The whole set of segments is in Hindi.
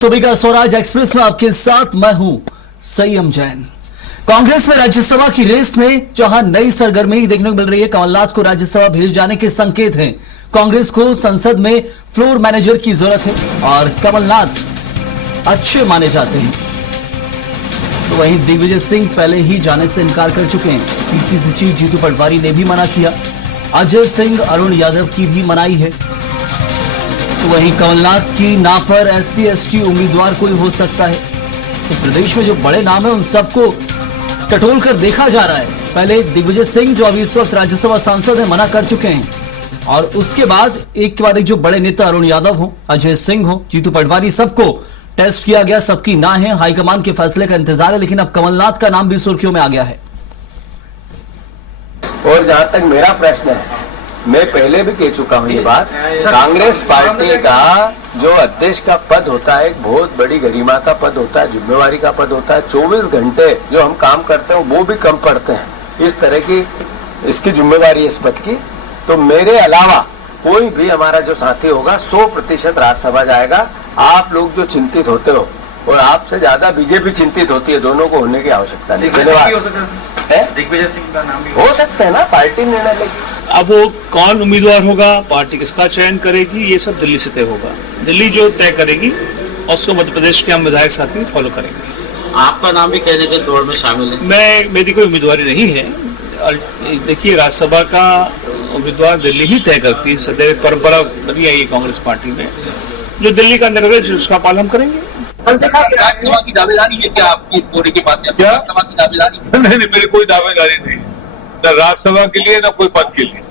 सुबह का स्वराज एक्सप्रेस में आपके साथ मैं हूं संयम जैन। कांग्रेस में राज्यसभा की रेस ने जहां नई सरगर्मी देखने को मिल रही है, कमलनाथ को राज्यसभा भेज जाने के संकेत हैं। कांग्रेस को संसद में फ्लोर मैनेजर की जरूरत है और कमलनाथ अच्छे माने जाते हैं। तो वहीं दिग्विजय सिंह पहले ही जाने से इनकार कर चुके हैं। पीसीसी चीफ जीतू पटवारी ने भी मना किया। अजय सिंह, अरुण यादव की भी मनाई है। तो वहीं कमलनाथ की ना पर SC ST उम्मीदवार कोई हो सकता है। तो प्रदेश में जो बड़े नाम है उन सबको टटोल कर देखा जा रहा है। पहले दिग्विजय सिंह जो अभी इस वक्त राज्यसभा सांसद है मना कर चुके हैं, और उसके बाद एक के बाद एक जो बड़े नेता अरुण यादव हो, अजय सिंह हो, जीतू पटवारी, सबको टेस्ट किया गया, सबकी ना है। हाईकमान के फैसले का इंतजार है, लेकिन अब कमलनाथ का नाम भी सुर्खियों में आ गया है। और जहां तक मेरा प्रश्न है, मैं पहले भी कह चुका हूं ये बात, कांग्रेस पार्टी का जो अध्यक्ष का पद होता है एक बहुत बड़ी गरिमा का पद होता है, जिम्मेवारी का पद होता है। 24 घंटे जो हम काम करते हैं वो भी कम पड़ते हैं। इस तरह की इसकी जिम्मेवारी इस पद की। तो मेरे अलावा कोई भी हमारा जो साथी होगा 100% राज्यसभा जाएगा। आप लोग जो चिंतित होते हो और आपसे ज्यादा बीजेपी चिंतित होती है, दोनों को होने की आवश्यकता नहीं। दिग्विजय सिंह का नाम भी हो सकते है ना, पार्टी निर्णय लेगी। अब वो कौन उम्मीदवार होगा, पार्टी किसका चयन करेगी, ये सब दिल्ली से तय होगा। दिल्ली जो तय करेगी और उसको मध्य प्रदेश के हम विधायक साथी फॉलो करेंगे। आपका नाम भी कहने के दौड़ में शामिल है? मेरी कोई उम्मीदवारी नहीं है। देखिए, राज्यसभा का उम्मीदवार दिल्ली ही तय करती है। सदैव परंपरा बनी आई है कांग्रेस पार्टी में। जो दिल्ली का निर्णय उसका पालन करेंगे। कल देखा कि राज्यसभा की दावेदारी है क्या आपकी इस दौरे की बात? क्या राज्यसभा की दावेदारी? नहीं, मेरी कोई दावेदारी नहीं, न राज्यसभा के लिए न कोई पद के लिए।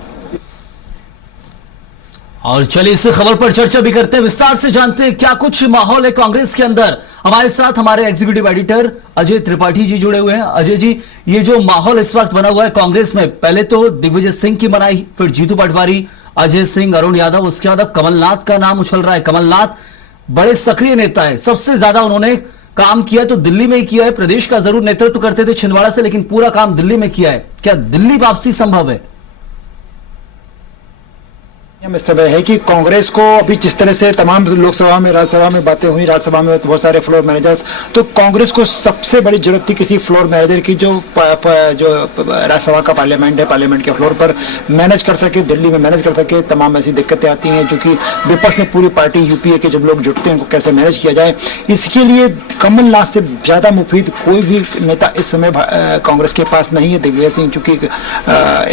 और चलिए इस खबर पर चर्चा भी करते हैं, विस्तार से जानते हैं क्या कुछ माहौल है कांग्रेस के अंदर। हमारे साथ हमारे एग्जीक्यूटिव एडिटर अजय त्रिपाठी जी जुड़े हुए हैं। अजय जी, ये जो माहौल इस वक्त बना हुआ है कांग्रेस में, पहले तो दिग्विजय सिंह की मनाई, फिर जीतू पटवारी, अजय सिंह, अरुण यादव, उसके बाद अब कमलनाथ का नाम उछल रहा है। कमलनाथ बड़े सक्रिय नेता है, सबसे ज्यादा उन्होंने काम किया तो दिल्ली में ही किया है। प्रदेश का जरूर नेतृत्व करते थे छिंदवाड़ा से, लेकिन पूरा काम दिल्ली में किया है। क्या दिल्ली वापसी संभव है? इस समय है कि कांग्रेस को अभी जिस तरह से तमाम लोकसभा में, राज्यसभा में बातें हुई, राज्यसभा में बहुत सारे फ्लोर मैनेजर्स, तो कांग्रेस को सबसे बड़ी जरूरत थी किसी फ्लोर मैनेजर की जो राज्यसभा का पार्लियामेंट है, पार्लियामेंट के फ्लोर पर मैनेज कर सके, दिल्ली में मैनेज कर सके। तमाम ऐसी दिक्कतें आती हैं जो कि विपक्ष में पूरी पार्टी यूपीए के जब लोग जुटते हैं उनको कैसे मैनेज किया जाए, इसके लिए कमलनाथ से ज्यादा मुफीद कोई भी नेता इस समय कांग्रेस के पास नहीं है। दिग्विजय सिंह चूंकि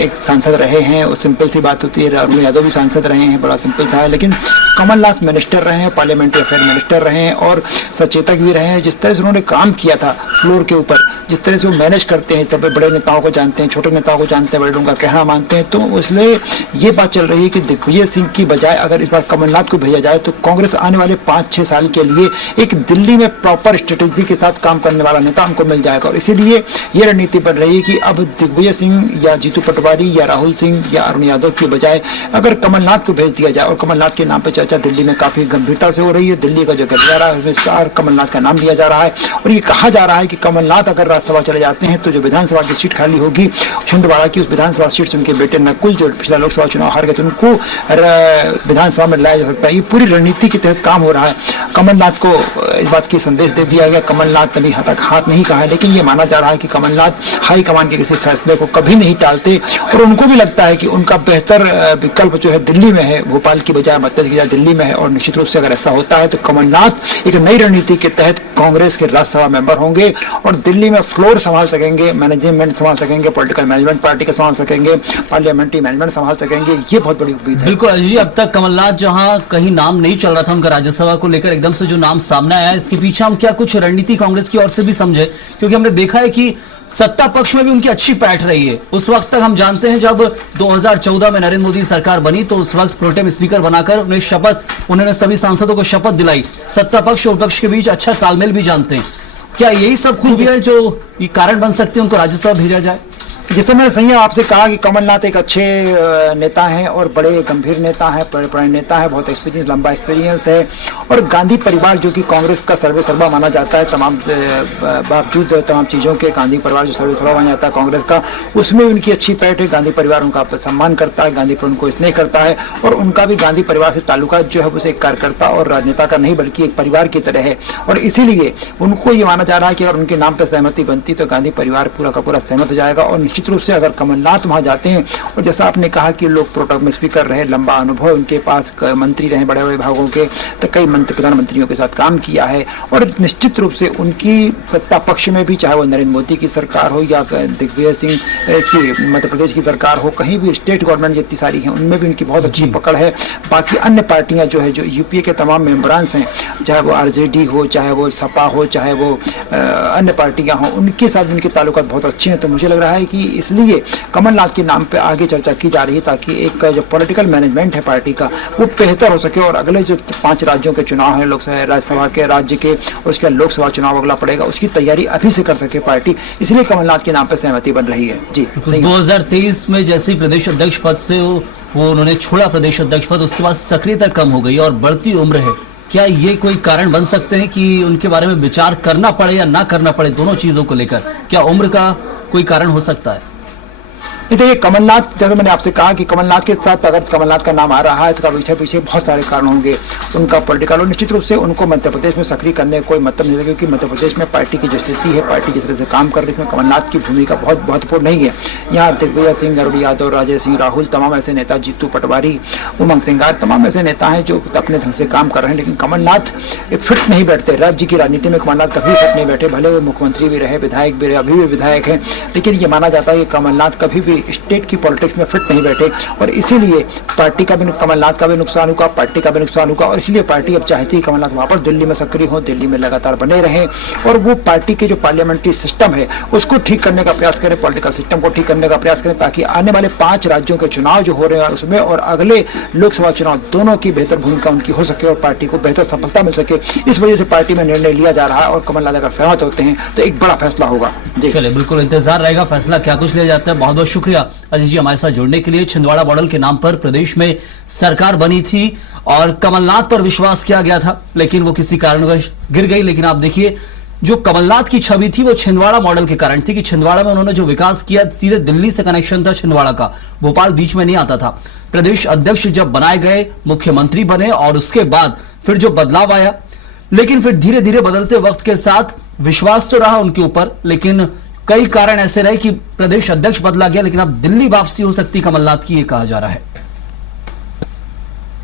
एक सांसद रहे हैं, वो सिंपल सी बात होती है, अरुण यादव भी सांसद रहे हैं, बड़ा सिंपल सा है। लेकिन कमलनाथ मिनिस्टर रहे हैं, पार्लियामेंट्री अफेयर मिनिस्टर रहे हैं और सचेतक भी रहे हैं। जिस तरह से उन्होंने काम किया था फ्लोर के ऊपर, जिस तरह से वो मैनेज करते हैं, सब बड़े नेताओं को जानते हैं, छोटे नेताओं को जानते हैं, बड़े लोगों का कहना मानते हैं, तो इसलिए ये बात चल रही है कि दिग्विजय सिंह की बजाय अगर इस बार कमलनाथ को भेजा जाए तो कांग्रेस आने वाले 5-6 साल के लिए एक दिल्ली में प्रॉपर स्ट्रेटेजी के साथ काम करने वाला नेता उनको मिल जाएगा। और इसीलिए ये रणनीति बन रही है कि अब दिग्विजय सिंह या जीतू पटवारी या राहुल सिंह या अरुण यादव की बजाय अगर कमलनाथ को भेज दिया जाए, और कमलनाथ के नाम पर चर्चा दिल्ली में काफी गंभीरता से हो रही है। दिल्ली का जो गलियारा है उसमें कमलनाथ का नाम लिया जा रहा है, और ये कहा जा रहा है कि कमलनाथ अगर राज्यसभा चले जाते हैं तो जो विधानसभा की सीट खाली होगी छिंदवाड़ा की, उस विधानसभा सीट से उनके बेटे नकुल जो पिछला लोकसभा चुनाव हार गए थे उनको विधानसभा में लाया जा सकता है। ये पूरी रणनीति के तहत काम हो रहा है। कमलनाथ को इस बात की संदेश दे दिया गया। कमलनाथ ने तक हाथ नहीं कहा है, लेकिन ये माना जा रहा है कि कमलनाथ हाईकमान के किसी फैसले को कभी नहीं टालते, और उनको भी लगता है कि उनका बेहतर विकल्प जो है दिल्ली में है, भोपाल की बजाय, मध्य की बजाय दिल्ली में है। और निश्चित रूप से अगर ऐसा होता है तो कमलनाथ एक नई रणनीति के तहत कांग्रेस के राज्यसभा मेंबर होंगे और दिल्ली में फ्लोर संभाल सकेंगे, मैनेजमेंट संभाल सकेंगे, पॉलिटिकल मैनेजमेंट पार्टी का संभाल सकेंगे, पार्लियामेंट्री मैनेजमेंट संभाल सकेंगे। ये बहुत बड़ी उम्मीद है। बिल्कुल अजय जी, अब तक कमलनाथ जहां कहीं नाम नहीं चल रहा था उनका राज्यसभा को लेकर, एकदम से जो नाम सामने आया है, इसके पीछे हम क्या कुछ रणनीति कांग्रेस की ओर से भी समझे? क्योंकि हमने देखा है कि सत्ता पक्ष में भी उनकी अच्छी पैठ रही है। उस वक्त तक हम जानते हैं जब 2014 में नरेंद्र मोदी सरकार बनी तो उस वक्त प्रोटेम स्पीकर बनाकर उन्होंने सभी सांसदों को शपथ दिलाई। सत्ता पक्ष और विपक्ष के बीच अच्छा तालमेल भी जानते हैं। क्या यही सब खूबियां जो ये कारण बन सकती है उनको राज्यसभा भेजा जाए? जिस समय संजय आपसे कहा कि कमलनाथ एक अच्छे नेता हैं और बड़े गंभीर नेता हैं, बड़े नेता हैं, बहुत एक्सपीरियंस, लंबा एक्सपीरियंस है, और गांधी परिवार जो कि कांग्रेस का सर्वेसर्वा माना जाता है, तमाम बावजूद तमाम चीज़ों के गांधी परिवार जो सर्वेसर्वा माना जाता है कांग्रेस का, उसमें उनकी अच्छी पैठ है। गांधी परिवार उनका सम्मान करता है, गांधी परिवार उनको स्नेह करता है, और उनका भी गांधी परिवार से ताल्लुकात जो है उसे एक कार्यकर्ता और राजनेता का नहीं बल्कि एक परिवार की तरह है। और इसीलिए उनको ये माना जा रहा है कि अगर उनके नाम पर सहमति बनती तो गांधी परिवार पूरा का पूरा सहमत हो जाएगा। और निश्चित रूप से अगर कमलनाथ वहां जाते हैं, और जैसा आपने कहा कि लोग प्रोटोकॉल में स्पीकर रहे, लंबा अनुभव उनके पास, मंत्री रहे बड़े बड़े विभागों के, तो कई प्रधानमंत्रियों के साथ काम किया है, और निश्चित रूप से उनकी सत्ता पक्ष में भी, चाहे वो नरेंद्र मोदी की सरकार हो या दिग्विजय सिंह इसकी मध्य प्रदेश की सरकार हो, कहीं भी स्टेट गवर्नमेंट जितनी सारी हैं उनमें भी उनकी बहुत अच्छी पकड़ है। बाकी अन्य पार्टियां जो है, जो यूपीए के तमाम मेंबरांस हैं, चाहे वो आरजेडी हो, चाहे वो सपा हो, चाहे वो अन्य पार्टियां हों, उनके साथ उनके ताल्लुकात बहुत अच्छे हैं। तो मुझे लग रहा है कि इसलिए कमलनाथ के नाम पे आगे चर्चा की जा रही है, ताकि एक जो पॉलिटिकल मैनेजमेंट है पार्टी का वो बेहतर हो सके, और अगले जो 5 राज्यों के चुनाव हैं, लोकसभा, राज्यसभा के, राज्य के, और उसके बाद लोकसभा चुनाव अगला पड़ेगा, उसकी तैयारी अभी से कर सके पार्टी, इसलिए कमलनाथ के नाम पर सहमति बन रही है। जी, 2023 में जैसे प्रदेश अध्यक्ष पद से वो उन्होंने छोड़ा प्रदेश अध्यक्ष पद, उसके बाद सक्रियता कम हो गई और बढ़ती उम्र है। क्या ये कोई कारण बन सकते हैं कि उनके बारे में विचार करना पड़े या ना करना पड़े, दोनों चीजों को लेकर? क्या उम्र का कोई कारण हो सकता है? देखिए, कमलनाथ, जैसे मैंने आपसे कहा कि कमलनाथ के साथ अगर कमलनाथ का नाम आ रहा है तो पीछे बहुत सारे कारण होंगे उनका पॉलिटिकल, और निश्चित रूप से उनको मध्य प्रदेश में सक्रिय करने का कोई मतलब नहीं है, क्योंकि मध्य प्रदेश में पार्टी की जो स्थिति है, पार्टी जिस तरह से काम कर रही है, इसमें कमलनाथ की भूमिका बहुत महत्वपूर्ण नहीं है। यहाँ दिग्विजय सिंह, अरुण यादव, राजेश सिंह, राहुल, तमाम ऐसे नेता, जीतू पटवारी, उमंग सिंगार, तमाम ऐसे नेता हैं जो अपने ढंग से काम कर रहे हैं, लेकिन कमलनाथ फिट नहीं बैठते। राज्य की राजनीति में कमलनाथ कभी फिट नहीं बैठे, भले वो मुख्यमंत्री भी रहे, विधायक भी रहे, अभी भी विधायक हैं, लेकिन ये माना जाता है कि कमलनाथ कभी भी स्टेट की पॉलिटिक्स में फिट नहीं बैठे, और इसीलिए पार्टी का भी, कमलनाथ का भी नुकसान होगा, पार्टी का भी नुकसान होगा, और इसलिए पार्टी अब चाहती है कमलनाथ वापस दिल्ली में सक्रिय हो, दिल्ली में लगातार बने रहें, और वो पार्टी के जो पार्लियामेंट्री सिस्टम है उसको ठीक करने का प्रयास करें, पॉलिटिकल सिस्टम को ठीक करने का प्रयास करें, ताकि आने वाले 5 राज्यों के चुनाव जो हो रहे हैं उसमें और अगले लोकसभा चुनाव दोनों की बेहतर भूमिका उनकी हो सके और पार्टी को बेहतर सफलता मिल सके। इस वजह से पार्टी में निर्णय लिया जा रहा है, और कमलनाथ अगर सहमत होते हैं तो एक बड़ा फैसला होगा। चलिए, बिल्कुल इंतजार रहेगा फैसला क्या कुछ ले जाता है। बहुत बहुत शुक्रिया अजीत जी हमारे साथ जुड़ने के लिए। छिंदवाड़ा मॉडल के नाम पर प्रदेश में सरकार बनी थी और कमलनाथ पर विश्वास किया गया था, लेकिन वो किसी कारणवश गिर गई। लेकिन आप देखिए, जो कमलनाथ की छवि थी वो छिंदवाड़ा मॉडल के कारण थी कि छिंदवाड़ा में उन्होंने जो विकास किया, सीधे दिल्ली से कनेक्शन था छिंदवाड़ा का, भोपाल बीच में नहीं आता था। प्रदेश अध्यक्ष जब बनाए गए, मुख्यमंत्री बने, और उसके बाद फिर जो बदलाव आया, लेकिन फिर धीरे धीरे बदलते वक्त के साथ विश्वास तो रहा उनके ऊपर, लेकिन कई कारण ऐसे रहे कि प्रदेश अध्यक्ष बदला गया, लेकिन अब दिल्ली वापसी हो सकती कमलनाथ की, ये कहा जा रहा है।